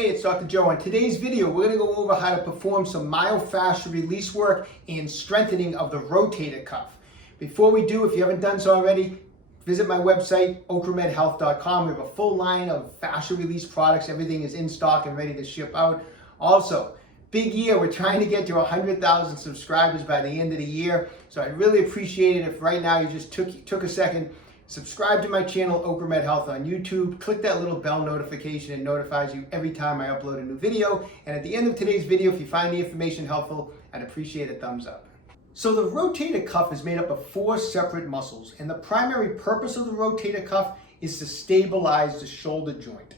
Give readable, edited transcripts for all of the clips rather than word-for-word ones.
Hey, it's Dr. Joe. On today's video, we're going to go over how to perform some myofascial release work and strengthening of the rotator cuff. Before we do, if you haven't done so already, visit my website, okramedhealth.com. We have a full line of fascial release products. Everything is in stock and ready to ship out. Also, big year. We're trying to get to 100,000 subscribers by the end of the year. So I'd really appreciate it if right now you just took a second, subscribe to my channel, Med Health on YouTube. Click that little bell notification. It notifies you every time I upload a new video. And at the end of today's video, if you find the information helpful, I'd appreciate a thumbs up. So the rotator cuff is made up of 4 separate muscles, and the primary purpose of the rotator cuff is to stabilize the shoulder joint.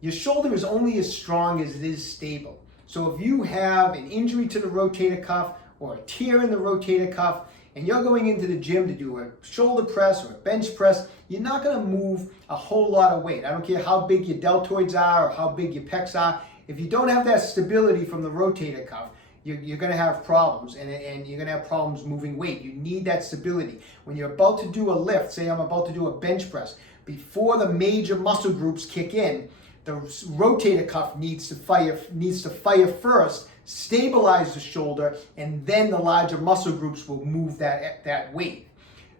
Your shoulder is only as strong as it is stable. So if you have an injury to the rotator cuff or a tear in the rotator cuff, and you're going into the gym to do a shoulder press or a bench press, you're not going to move a whole lot of weight. I don't care how big your deltoids are or how big your pecs are. If you don't have that stability from the rotator cuff, you're going to have problems, and you're going to have problems moving weight. You need that stability. When you're about to do a lift, say I'm about to do a bench press, before the major muscle groups kick in, the rotator cuff needs to fire first, stabilize the shoulder, and then the larger muscle groups will move that weight.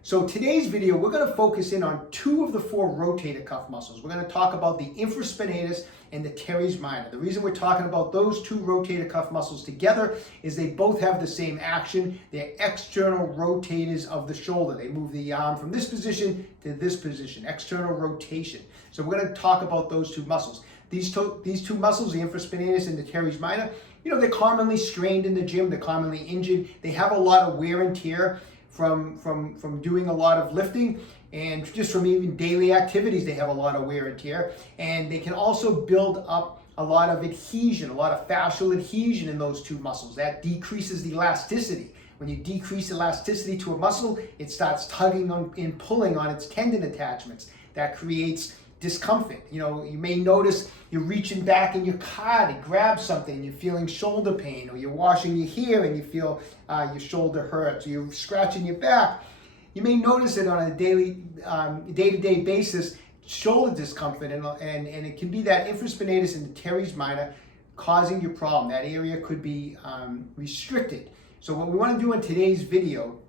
So today's video, we're going to focus in on 2 of the 4 rotator cuff muscles. We're going to talk about the infraspinatus and the teres minor. The reason we're talking about those 2 rotator cuff muscles together is they both have the same action. They're external rotators of the shoulder. They move the arm from this position to this position, external rotation. So we're going to talk about those 2 muscles. These two muscles, the infraspinatus and the teres minor, they're commonly strained in the gym. They're commonly injured. They have a lot of wear and tear from doing a lot of lifting, and just from even daily activities, they have a lot of wear and tear. And they can also build up a lot of adhesion, a lot of fascial adhesion in those 2 muscles. That decreases the elasticity. When you decrease elasticity to a muscle, it starts tugging on and pulling on its tendon attachments. That creates discomfort. You may notice you're reaching back in your car to grab something and you're feeling shoulder pain, or you're washing your hair and you feel your shoulder hurts, or you're scratching your back. You may notice it on a day-to-day basis, shoulder discomfort, and it can be that infraspinatus and the teres minor causing your problem. That area could be restricted. So what we want to do in today's video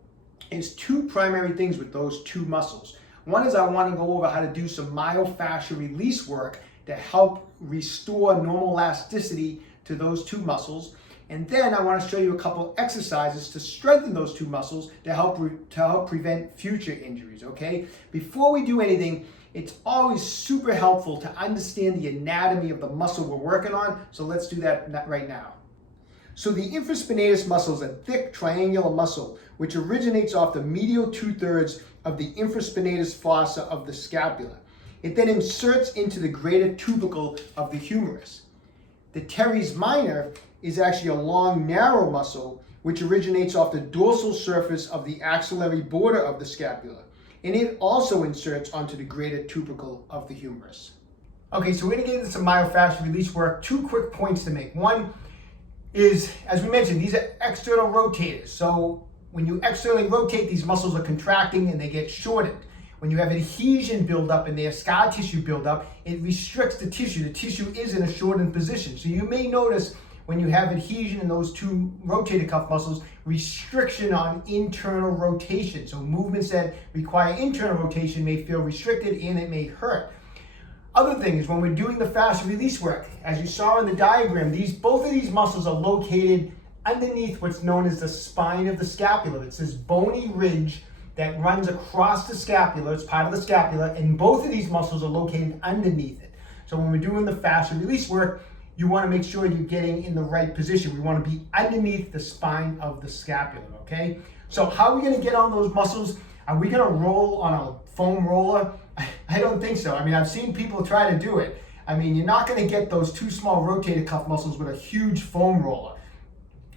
is 2 primary things with those 2 muscles. One is I want to go over how to do some myofascial release work to help restore normal elasticity to those 2 muscles. And then I want to show you a couple exercises to strengthen those 2 muscles to help prevent future injuries, okay? Before we do anything, it's always super helpful to understand the anatomy of the muscle we're working on. So let's do that right now. So the infraspinatus muscle is a thick triangular muscle which originates off the medial 2/3 of the infraspinatus fossa of the scapula. It then inserts into the greater tubercle of the humerus. The teres minor is actually a long, narrow muscle which originates off the dorsal surface of the axillary border of the scapula, and it also inserts onto the greater tubercle of the humerus. Okay, so we're going to get into some myofascial release work. 2 quick points to make. One is, as we mentioned, these are external rotators. So when you externally rotate, these muscles are contracting and they get shortened. When you have adhesion buildup and their scar tissue buildup, it restricts the tissue. The tissue is in a shortened position. So you may notice when you have adhesion in those 2 rotator cuff muscles, restriction on internal rotation. So movements that require internal rotation may feel restricted and it may hurt. Other thing is when we're doing the fascial release work, as you saw in the diagram, both of these muscles are located underneath what's known as the spine of the scapula. It's this bony ridge that runs across the scapula. It's part of the scapula, and both of these muscles are located underneath it. So when we're doing the fascial release work, you want to make sure you're getting in the right position. We want to be underneath the spine of the scapula, okay? So how are we going to get on those muscles? Are we going to roll on a foam roller? I don't think so. I mean, I've seen people try to do it. I mean, you're not going to get those 2 small rotator cuff muscles with a huge foam roller.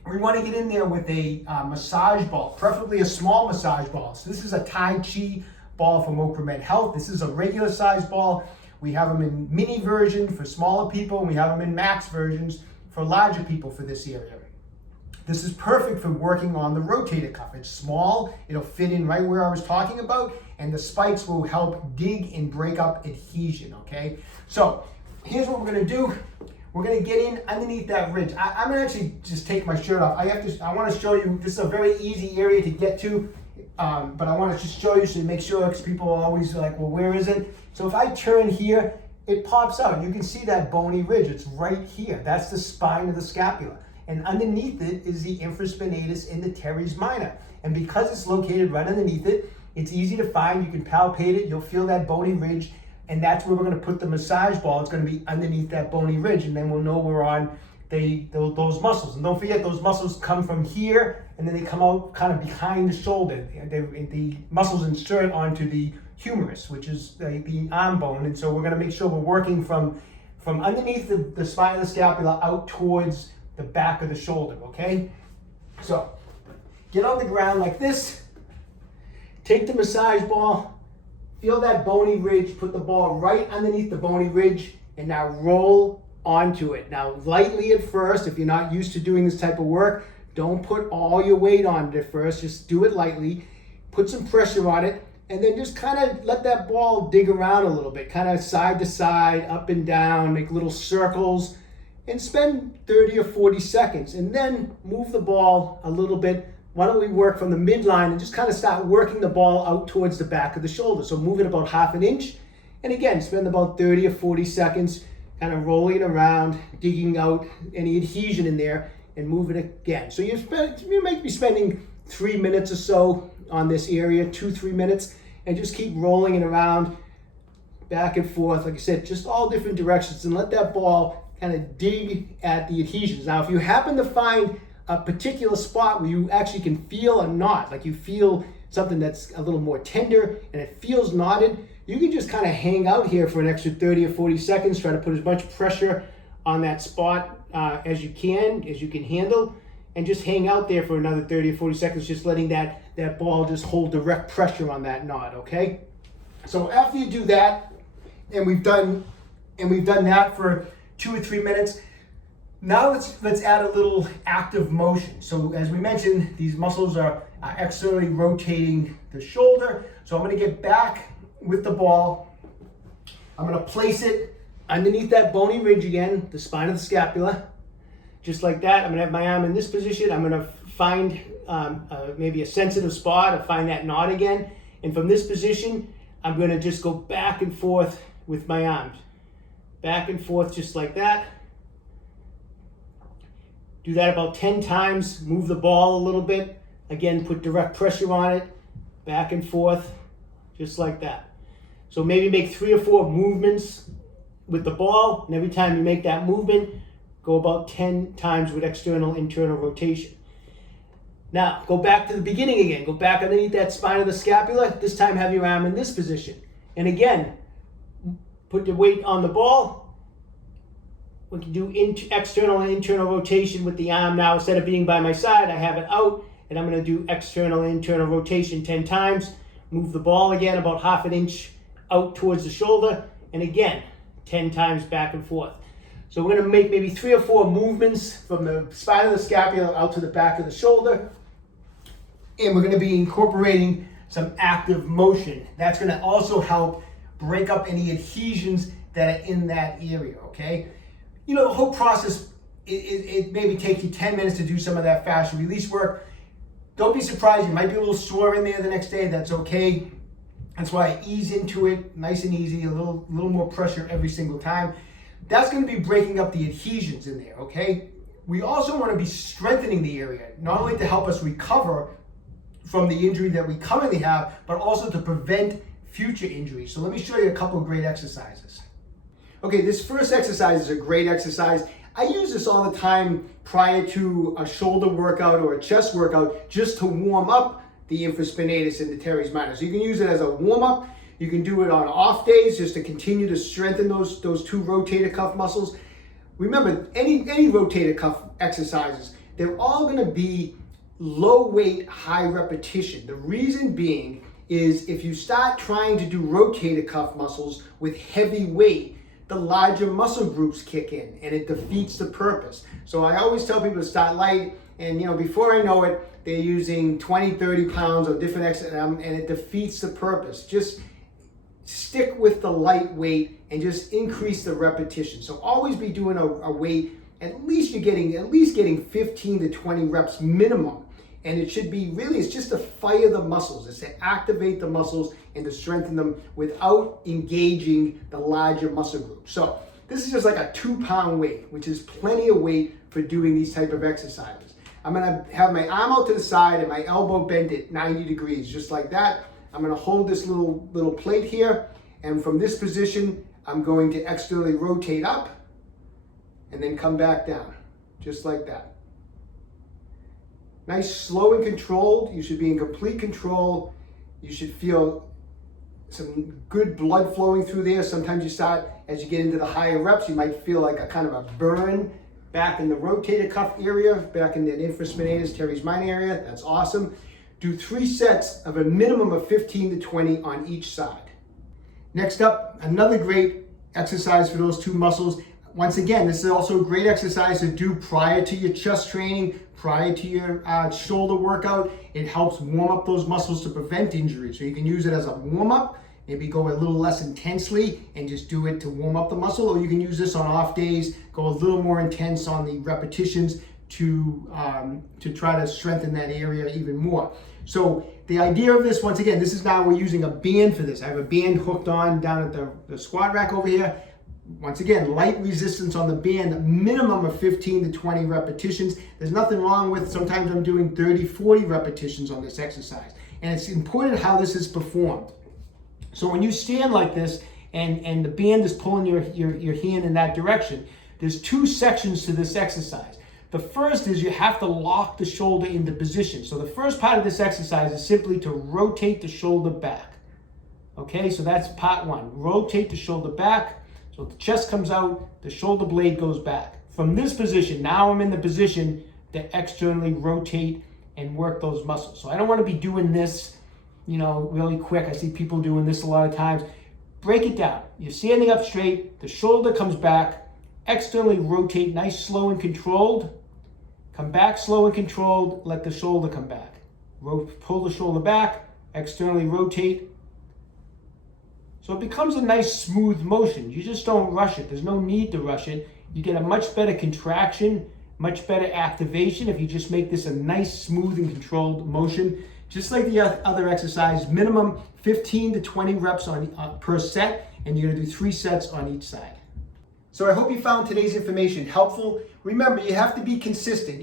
We want to get in there with a massage ball, preferably a small massage ball. So this is a Tai Chi ball from Med Health. This is a regular size ball. We have them in mini version for smaller people, and we have them in max versions for larger people for this area. This is perfect for working on the rotator cuff. It's small, it'll fit in right where I was talking about, and the spikes will help dig and break up adhesion, okay? So here's what we're gonna do. We're gonna get in underneath that ridge. I'm gonna actually just take my shirt off. I wanna show you, this is a very easy area to get to, but I wanna just show you so you make sure, because people are always like, well, where is it? So if I turn here, it pops out. You can see that bony ridge, it's right here. That's the spine of the scapula. And underneath it is the infraspinatus and the teres minor. And because it's located right underneath it, it's easy to find. You can palpate it, you'll feel that bony ridge, and that's where we're gonna put the massage ball. It's gonna be underneath that bony ridge, and then we'll know we're on those muscles. And don't forget, those muscles come from here, and then they come out kind of behind the shoulder. The muscles insert onto the humerus, which is the arm bone. And so we're gonna make sure we're working from underneath the spine of the scapula out towards the back of the shoulder, okay? So, get on the ground like this, take the massage ball, feel that bony ridge, put the ball right underneath the bony ridge, and now roll onto it. Now, lightly at first. If you're not used to doing this type of work, don't put all your weight on it at first, just do it lightly, put some pressure on it, and then just kind of let that ball dig around a little bit, kind of side to side, up and down, make little circles, and spend 30 or 40 seconds, and then move the ball a little bit. Why don't we work from the midline and just kind of start working the ball out towards the back of the shoulder. So move it about half an inch, and again, spend about 30 or 40 seconds kind of rolling around, digging out any adhesion in there, and move it again. So you might be spending 3 minutes or so on this area, 2-3 minutes, and just keep rolling it around, back and forth, like I said, just all different directions, and let that ball kind of dig at the adhesions. Now, if you happen to find a particular spot where you actually can feel a knot, like you feel something that's a little more tender and it feels knotted, you can just kind of hang out here for an extra 30 or 40 seconds, try to put as much pressure on that spot as you can handle, and just hang out there for another 30 or 40 seconds, just letting that ball just hold direct pressure on that knot, okay? So after you do that, and we've done that for 2 or 3 minutes, now let's add a little active motion. So as we mentioned, these muscles are externally rotating the shoulder. So I'm gonna get back with the ball. I'm gonna place it underneath that bony ridge again, the spine of the scapula. Just like that. I'm gonna have my arm in this position. I'm gonna find maybe a sensitive spot, or find that knot again. And from this position, I'm gonna just go back and forth with my arms. Back and forth just like that. Do that about 10 times. Move the ball a little bit. Again, put direct pressure on it. Back and forth, just like that. So maybe make 3 or 4 movements with the ball, and every time you make that movement, go about 10 times with external, internal rotation. Now, go back to the beginning again. Go back underneath that spine of the scapula. This time have your arm in this position. And again, put your weight on the ball. We can do external and internal rotation with the arm now. Instead of being by my side, I have it out, and I'm going to do external and internal rotation 10 times. Move the ball again about half an inch out towards the shoulder, and again, 10 times back and forth. So we're going to make maybe 3 or 4 movements from the spine of the scapula out to the back of the shoulder, and we're going to be incorporating some active motion. That's going to also help break up any adhesions that are in that area, okay? You know, the whole process, it maybe takes you 10 minutes to do some of that fascial release work. Don't be surprised, you might be a little sore in there the next day, that's okay. That's why I ease into it, nice and easy, a little more pressure every single time. That's gonna be breaking up the adhesions in there, okay? We also wanna be strengthening the area, not only to help us recover from the injury that we currently have, but also to prevent future injuries. So let me show you a couple of great exercises. Okay, this first exercise is a great exercise. I use this all the time prior to a shoulder workout or a chest workout, just to warm up the infraspinatus and the teres minor. So you can use it as a warm-up. You can do it on off days just to continue to strengthen those 2 rotator cuff muscles. Remember, any rotator cuff exercises, they're all gonna be low weight, high repetition. The reason being is if you start trying to do rotator cuff muscles with heavy weight, the larger muscle groups kick in and it defeats the purpose. So I always tell people to start light, and before I know it, they're using 20, 30 pounds of different exercises, and it defeats the purpose. Just stick with the light weight and just increase the repetition. So always be doing a weight, at least getting 15 to 20 reps minimum. And it should be really, it's just to fire the muscles. It's to activate the muscles and to strengthen them without engaging the larger muscle group. So this is just like a 2-pound weight, which is plenty of weight for doing these type of exercises. I'm gonna have my arm out to the side and my elbow bent at 90 degrees, just like that. I'm gonna hold this little plate here, and from this position, I'm going to externally rotate up and then come back down, just like that. Nice, slow and controlled. You should be in complete control. You should feel some good blood flowing through there. Sometimes you start, as you get into the higher reps, you might feel like a kind of a burn back in the rotator cuff area, back in the infraspinatus, Teres minor area. That's awesome. Do 3 sets of a minimum of 15 to 20 on each side. Next up, another great exercise for those 2 muscles. Once again, this is also a great exercise to do prior to your chest training, prior to your shoulder workout. It helps warm up those muscles to prevent injury. So you can use it as a warm up, maybe go a little less intensely and just do it to warm up the muscle, or you can use this on off days, go a little more intense on the repetitions to try to strengthen that area even more. So the idea of this, once again, this is now we're using a band for this. I have a band hooked on down at the squat rack over here. Once again, light resistance on the band, minimum of 15 to 20 repetitions. There's nothing wrong with, sometimes I'm doing 30, 40 repetitions on this exercise. And it's important how this is performed. So when you stand like this and the band is pulling your hand in that direction, there's 2 sections to this exercise. The first is you have to lock the shoulder into position. So the first part of this exercise is simply to rotate the shoulder back. Okay, so that's part 1. Rotate the shoulder back. So the chest comes out, the shoulder blade goes back. From this position, now I'm in the position to externally rotate and work those muscles. So I don't want to be doing this, really quick. I see people doing this a lot of times. Break it down. You're standing up straight, the shoulder comes back, externally rotate, nice, slow and controlled. Come back, slow and controlled, let the shoulder come back. Pull the shoulder back, externally rotate. So it becomes a nice smooth motion. You just don't rush it. There's no need to rush it. You get a much better contraction, much better activation if you just make this a nice, smooth and controlled motion. Just like the other exercise, minimum 15 to 20 reps per set, and you're gonna do 3 sets on each side. So I hope you found today's information helpful. Remember, you have to be consistent.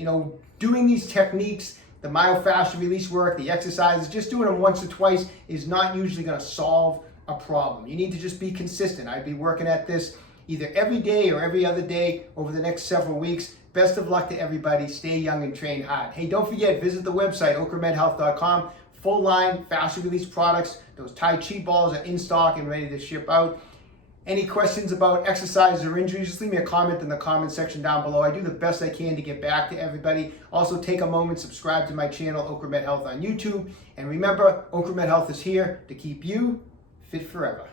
Doing these techniques, the myofascial release work, the exercises, just doing them once or twice is not usually gonna solve a problem. You need to just be consistent. I'd be working at this either every day or every other day over the next several weeks. Best of luck to everybody. Stay young and train hard. Hey, don't forget, visit the website, okramedhealth.com. Full line fascial release products. Those Tai Chi balls are in stock and ready to ship out. Any questions about exercises or injuries, just leave me a comment in the comment section down below. I do the best I can to get back to everybody. Also, take a moment, subscribe to my channel, Okra Med Health on YouTube. And remember, Okra Med Health is here to keep you fit forever.